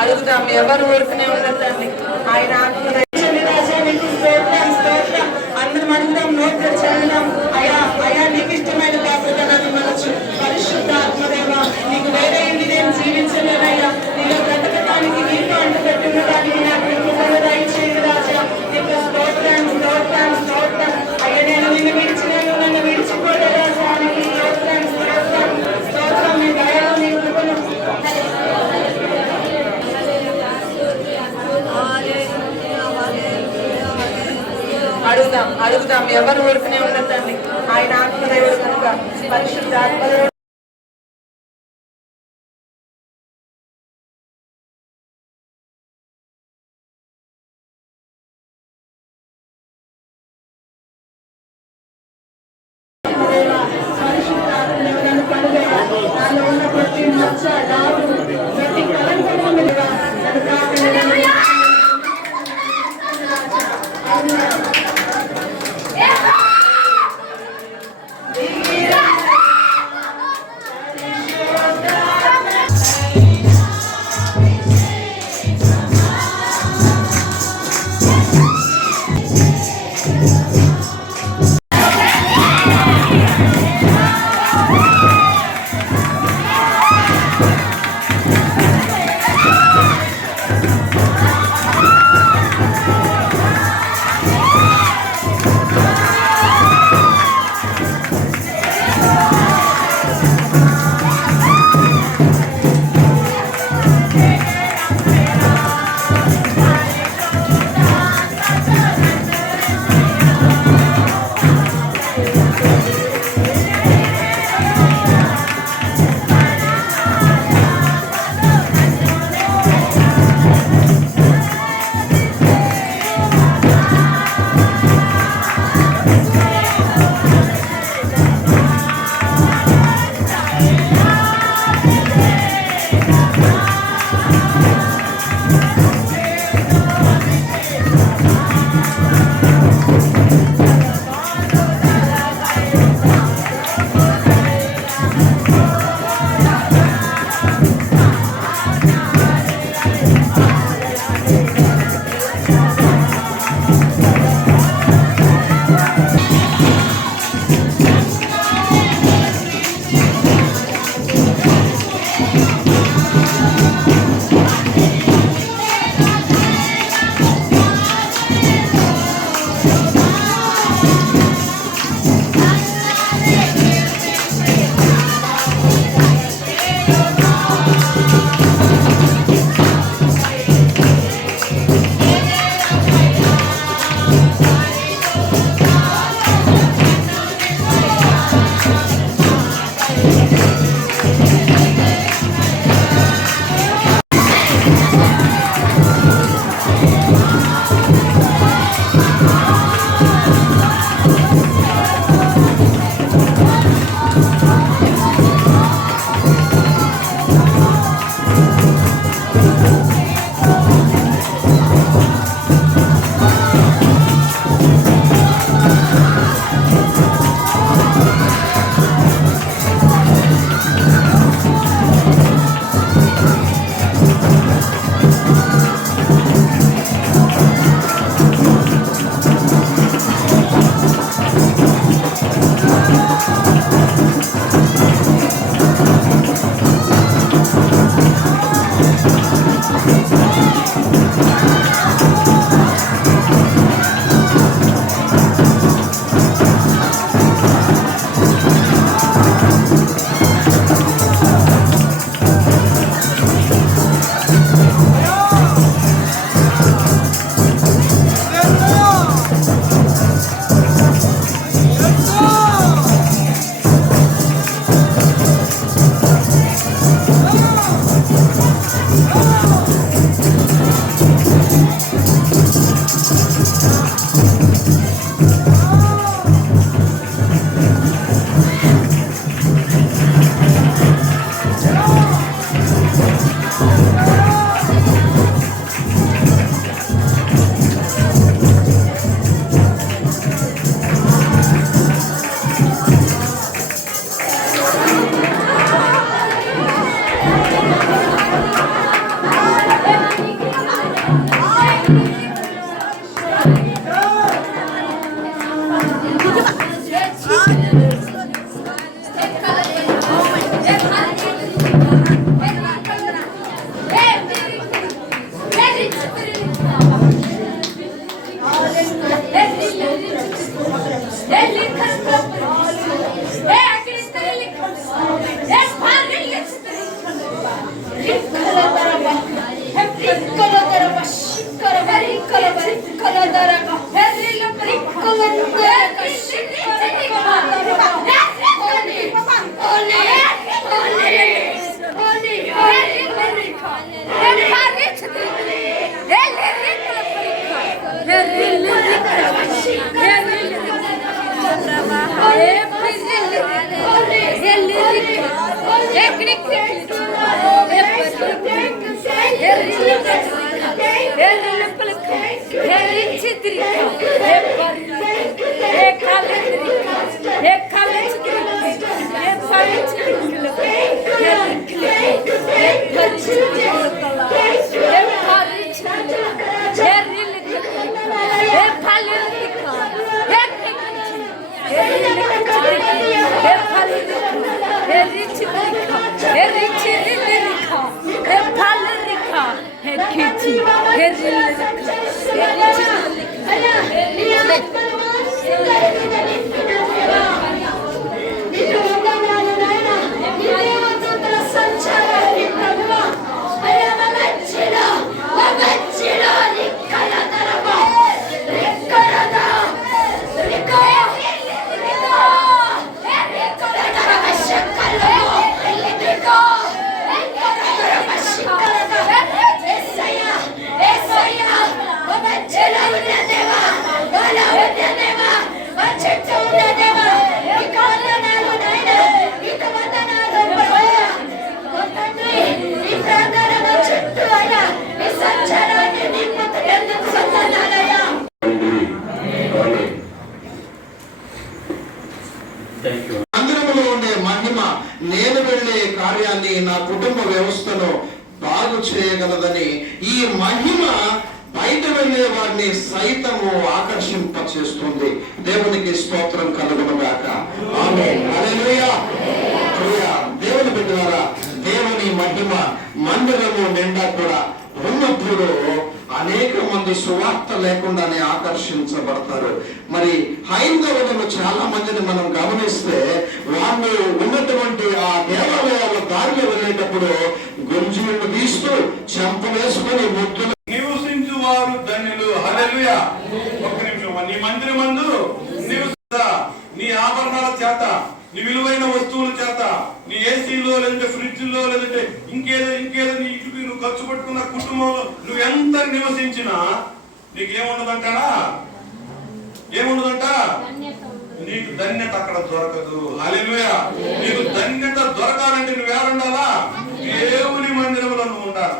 అడుగుదాం ఎవరు ఊరుకునే ఉండదండి. ఆయన ఆత్మ అందరం అడుగుదాం, నోట్ తెచ్చేద్దాం. అయా అయా నీకు ఇష్టమైన పాత్రగా మనసు పరిశుద్ధ ఆత్మదేవ, నీకు వేరే నేను జీవించలేనయ్యా. నీలో బ్రతకటానికి నీతో అంటు పెట్టుకోవడానికి నాకు కృపను దయచేయి రాజా. నీకు స్తోత్రం స్తోత్రం స్తోత్రం. అయ్యా నేను నిన్ను విడిచినాను, నన్ను విడిచిపోలే రాజా. నీకు స్తోత్రం స్తోత్రం స్తోత్రం. నీ దయలో నీ కృపను అడుగుదాం ఎవరు ఊరుకునే ఉండదండి. ఆయన ఆత్మదేవుడు కనుక పరిశుద్ధ ఆత్మదేవుడు మందిరములో ఉండే మహిమ నేను వెళ్ళే కార్యాన్ని నా కుటుంబ వ్యవస్థలో బాగు చేయగలదని ఈ మహిమ బయట వెళ్ళే వారిని సైతము ఆకర్షింప చేస్తుంది. దేవునికి స్తోత్రం కలుగునుగాక. ఆమేన్. హల్లెలూయా. దేవుని బిడ్డలారా, దేవుని మహిమ మందిరము నిండా కూడా ఉన్నప్పుడు అనేక మంది సువార్త లేకుండానే ఆకర్షించబడతారు. మరి హైందవులను చాలా మందిని మనం గమనిస్తే వాళ్ళు ఉన్నటువంటి ఆ దేవాలయాల దారిలో వెళ్ళేటప్పుడు గుంజీళ్ళు తీస్తూ చెంపలేసుకొని ముద్దులు నివసించు వారు ధన్యులు. హల్లెలూయా. ఒక్క నిమిషం. నీ మందిరమందు నివసిస్తా, నీ ఆభరణాల చేత, నీ విలువైన వస్తువుల చేత, నీ ఏసీలో లేదంటే ఫ్రిడ్జ్ లో లేదంటే ఇంకేదో నీ ఇంటికి నువ్వు ఖర్చు పెట్టుకున్న కుటుంబంలో నువ్వు ఎంత నివసించినా నీకేముండదంటాడా? ఏముండదంట? నీకు ధన్యత అక్కడ దొరకదు. హల్లెలూయా. నీకు ధన్యత దొరకాలంటే నువ్వేరుండాలా? దేవుని మందిరంలో నువ్వు ఉండాలి.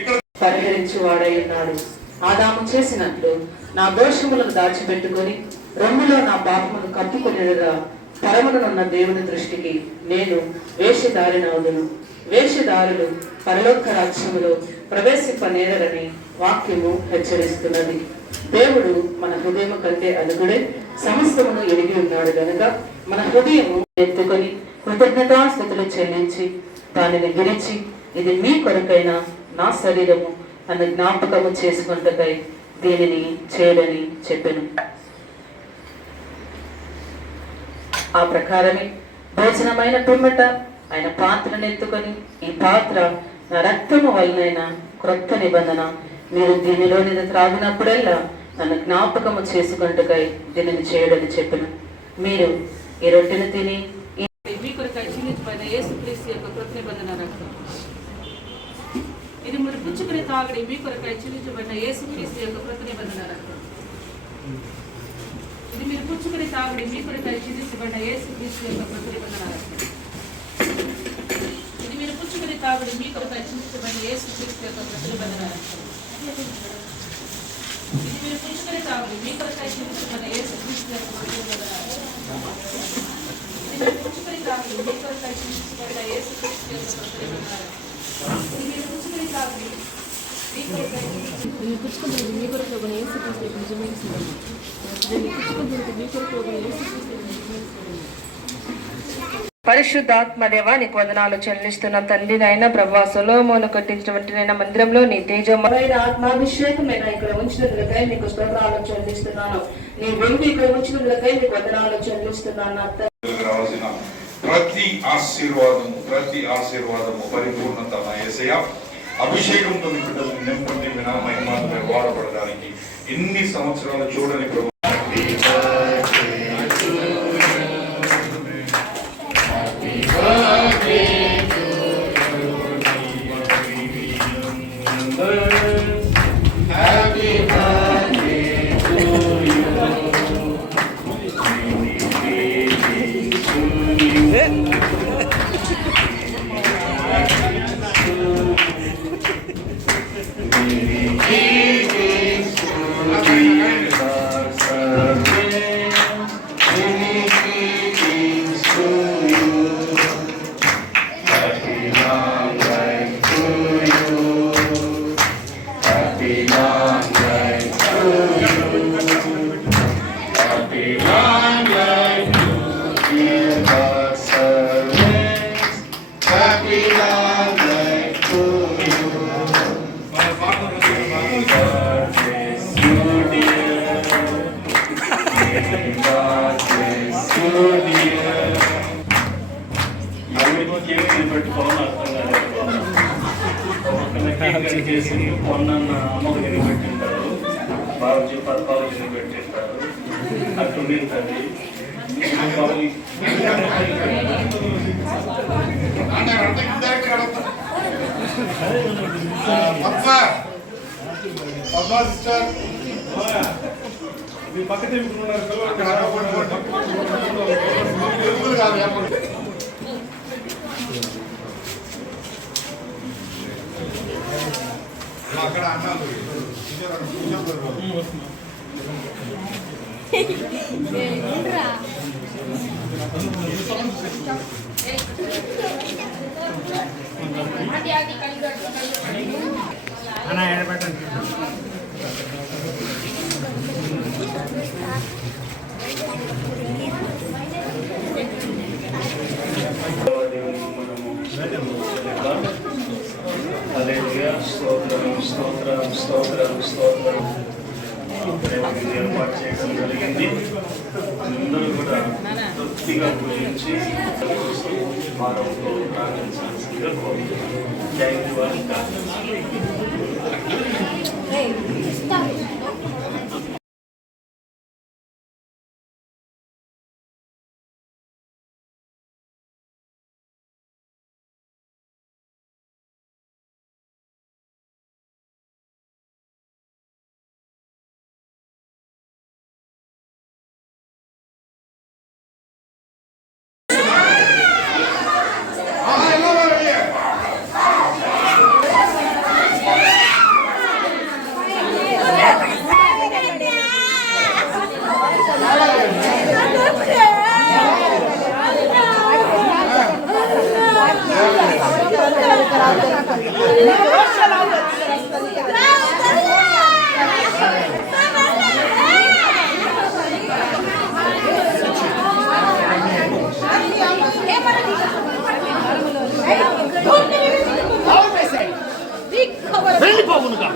ఇక్కడ పరిహరించువాడై ఉన్నాడు. ఆదాము చేసినట్లు నా దోషములను దాచిపెట్టుకొని రొమ్ములో నా పాపమును కప్పుకొనిగా పరమునున్న దేవుని దృష్టికి నేను వేషధారినవుదును. వేషధారులు పరలోక రాజ్యములో ప్రవేశింపనేరని వాక్యము హెచ్చరిస్తున్నది. దేవుడు మన హృదయము కంటే అలుగుడే సమస్తమును ఎరిగి ఉన్నాడు గనుక మన హృదయము ఎత్తుకొని కృతజ్ఞతాస్తుతులు చెల్లించి దానిని విరిచి ఇది మీ కొరకైన నా శరీరము అన్న జ్ఞాపకము చేసుకుంటకై దీనిని చేయడని చెప్పెను. ఆ ప్రకారమే భోజనమైన పిమ్మట ఆయన పాత్రను ఎత్తుకొని ఈ పాత్ర నా రక్తము వలనైన క్రొత్త నిబంధన, మీరు దీనిలోని త్రాగినప్పుడల్లా నన్ను జ్ఞాపకము చేసుకుంటకై దీనిని చేయడని చెప్పెను. మీరు ఈ రొట్టెను తిని మీ కొరకై చిందించబడిన యేసుక్రీస్తు యొక్క కృత నిబంధన రక్తం. ఇది మీరు పుచ్చుకుని తాగడి మీ కొరకై చిందించబడిన యేసుక్రీస్తు యొక్క కృత నిబంధన రక్తం. ఇది మీరు పుచ్చుకుని తాగడి మీ కొరకై చిందించబడిన యేసుక్రీస్తు యొక్క కృత నిబంధన రక్తం. ఇది మీరు పుచ్చుకుని తాగడి మీ కొరకై చిందించబడిన యేసుక్రీస్తు యొక్క కృత నిబంధన రక్తం. ఇది మీరు పుచ్చుకుని తాగడి మీ కొరకై చిందించబడిన యేసుక్రీస్తు యొక్క కృత నిబంధన రక్తం. మీరు పుచ్చుకొని తాగి మీ కొరకై చిందించబడిన యేసుక్రీస్తు యొక్క కృత నిబంధన రక్తం. మీరు పుచ్చుకొని తాగి మీ కొరకై పుచ్చుకొని మీ కొరకు యేసుక్రీస్తు యొక్క నిజమైన శరీరం. పుచ్చుకొని మీ కొరకు యేసుక్రీస్తు యొక్క నిజమైన శరీరం. పరిశుద్ధాత్మ దేవా నీకు వందనాలు చెల్లిస్తున్నాం తండ్రి నాయన ప్రభా సొలొమోను కట్టించినటువంటి నైనా మందిరంలో నీ తేజమైన ఆత్మాభిషేకమైన ఇక్కడ ఉంచినందుకై నీకు స్తోత్రాలు చెల్లిస్తున్నాను. నీ వెలుగు ఇక్కడ ఉంచినందుకై నీకు వందనాలు చెల్లిస్తున్నాను. రావాల్సిన ప్రతి ఆశీర్వాదము పరిపూర్ణత నా యేసయ్య అభిషేకంతో బిడ్డలు నింపండి మహిమాత్మగా వాడబడడానికి ఎన్ని సంవత్సరాలు చూడని ప్రభు అమ్మకి పెట్టింటారు, బాబుజీ పద్మావతిని పెట్టింటారు. అట్టుండి పక్క తిరుగుతున్నారు అక్కడ అన్నాడు ఏర్పాటు చేయడం జరిగింది. అందరూ కూడా తృప్తిగా పూజించి వారంలో ప్రారంభించాల్సిందిగా వెళ్ళిపోవునుగా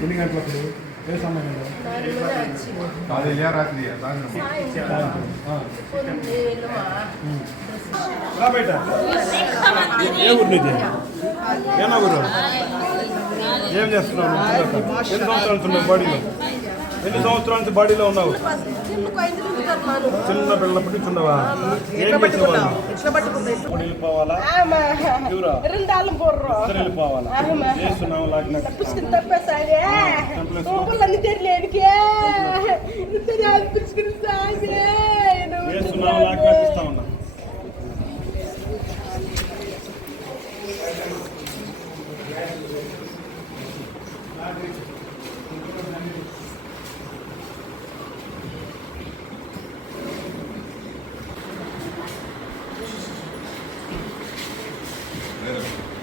ఎన్ని గంటలప్పుడు ఏ సమయంలో అది రాత్రి బయట ఏ ఊరు నుంచి ఏనా ఊరు ఏం చేస్తున్నావు ఎన్ని సంవత్సరాల నుంచి ఉన్నావు బాడీలో ఎన్ని సంవత్సరాల నుంచి బాడీలో ఉన్నావు చిన్న పిల్లల పట్టించుండవా? ఏం చేసేవాళ్ళు? ఇప్పుడు వెళ్ళిపోవాలా? ఎవరా? ఇద్దరు వెళ్ళిపోవాలా? చేస్తున్నావు లాగినట్టు చేస్తున్నావు లాగినట్టు ఇస్తా ఉన్నా.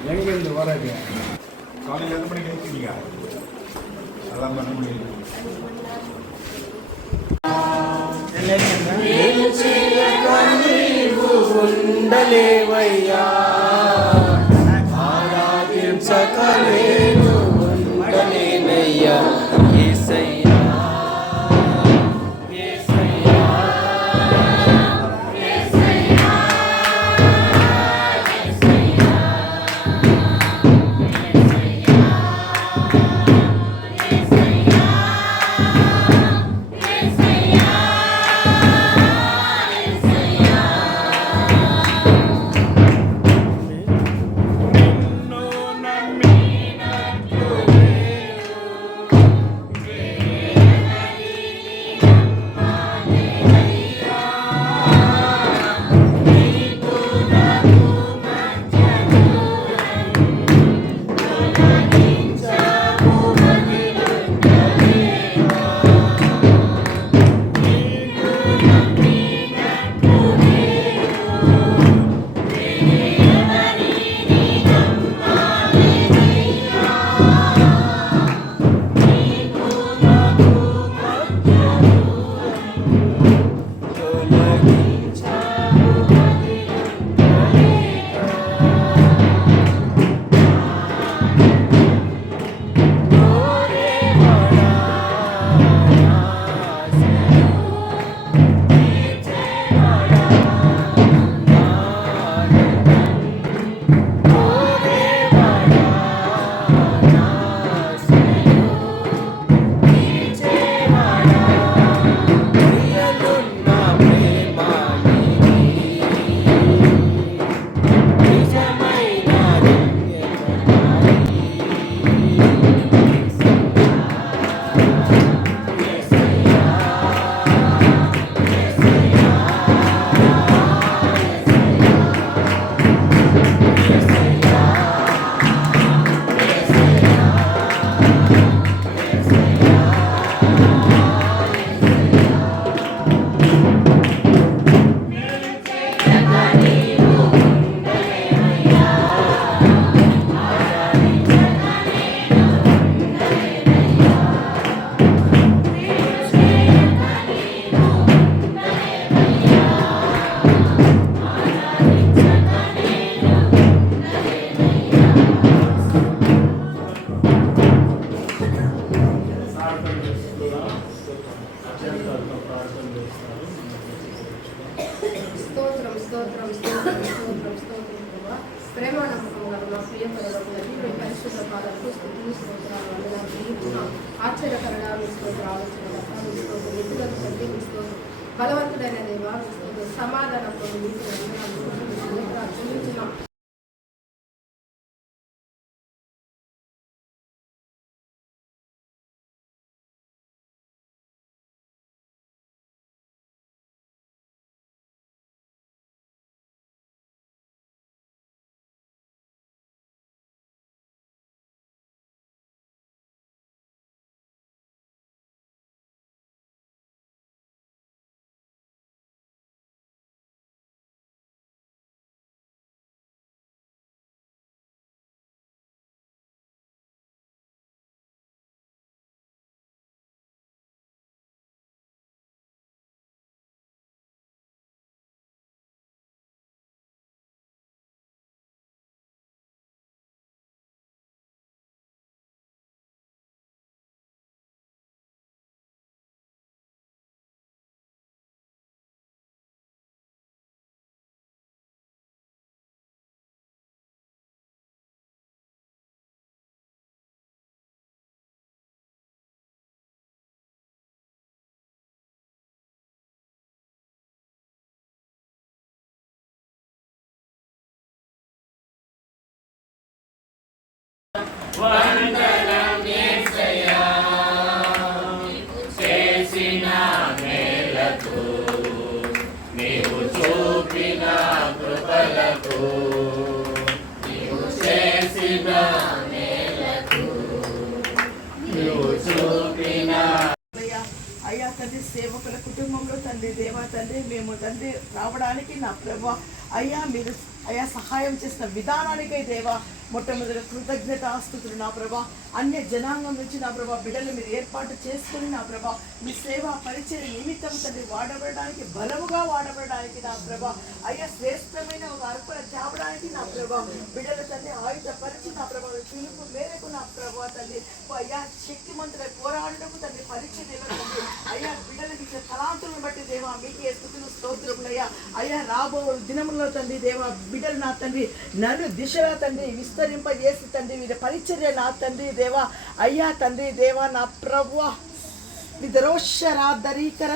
ಹೆಂಗೆಂದು ಹೊರಗೆ ಕಾಲೇಜ್ ಎದ್ದು ಮನೆಗೆ ಹೋಗ್ತೀನಿ ಈಗ ಅಲ್ಲ ಮನೆ ఉండలేవయ్యా ఆరాధించకలేను ఉండలేనయ్యా యేసయ్యా యేసయ్యా యేసయ్యా ప్రేమ నమ్మకం గల మా ప్రియ పరలోకపు పరిశుద్ధ పాదాలకు స్తుతులు స్తోత్రాలు వందనాలు ఆశ్చర్యకరమైన స్తోత్రాలు ఎత్తులకు తండ్రి స్తోత్రం బలవంతుడైన దేవా సమాధానంతో మీకు వందనాలు వందనం యేసయ్యా చేసిన మేలకు నీవు చూపిన కృపలకు నీవు చేసిన మేలకు నీవు చూపిన అయ్యా తండ్రి సేవకుల కుటుంబంలో తండ్రి దేవా తండ్రి మేము తండ్రి రావడానికి నా ప్రభా అయ్యా మీరు అయ్యా సహాయం చేసిన విధానానికై దేవా మొట్టమొదటి కృతజ్ఞతాస్తుతులు నా ప్రభా అన్య జనాంగం నుంచి నా ప్రభా బిడ్డలు మీరు ఏర్పాటు చేసుకుని నా ప్రభా మీ సేవా పరిచయ నిమిత్తం తండ్రి వాడబడడానికి బలముగా వాడబడడానికి నా ప్రభా అయ్యా శ్రేష్టమైన ఒక అర్పణ తేవడానికి నా ప్రభా బిడ్డల తండ్రి ఆయుధ పరిచి నా ప్రభా పిలుపు మేరకు నా ప్రభా తండ్రి అయ్యా శక్తిమంతులై పోరాడటకు తండ్రి పరిచయం ఇవ్వండి అయ్యా బిడ్డలకు ఇచ్చిన తలాంతులను బట్టి దేవా మీకే స్తుతులు స్తోత్రములయ్యా అయ్యా రాబో దినములలో తండ్రి దేవా బిడ్డలు నా తండ్రి నన్ను దిశగా తండ్రి విస్తరింపజేసి తండ్రి వీరి పరిచర్య నా తండ్రి దేవా అయ్యా తండ్రి దేవా నా ప్రభువా విదరోషరాధరీకర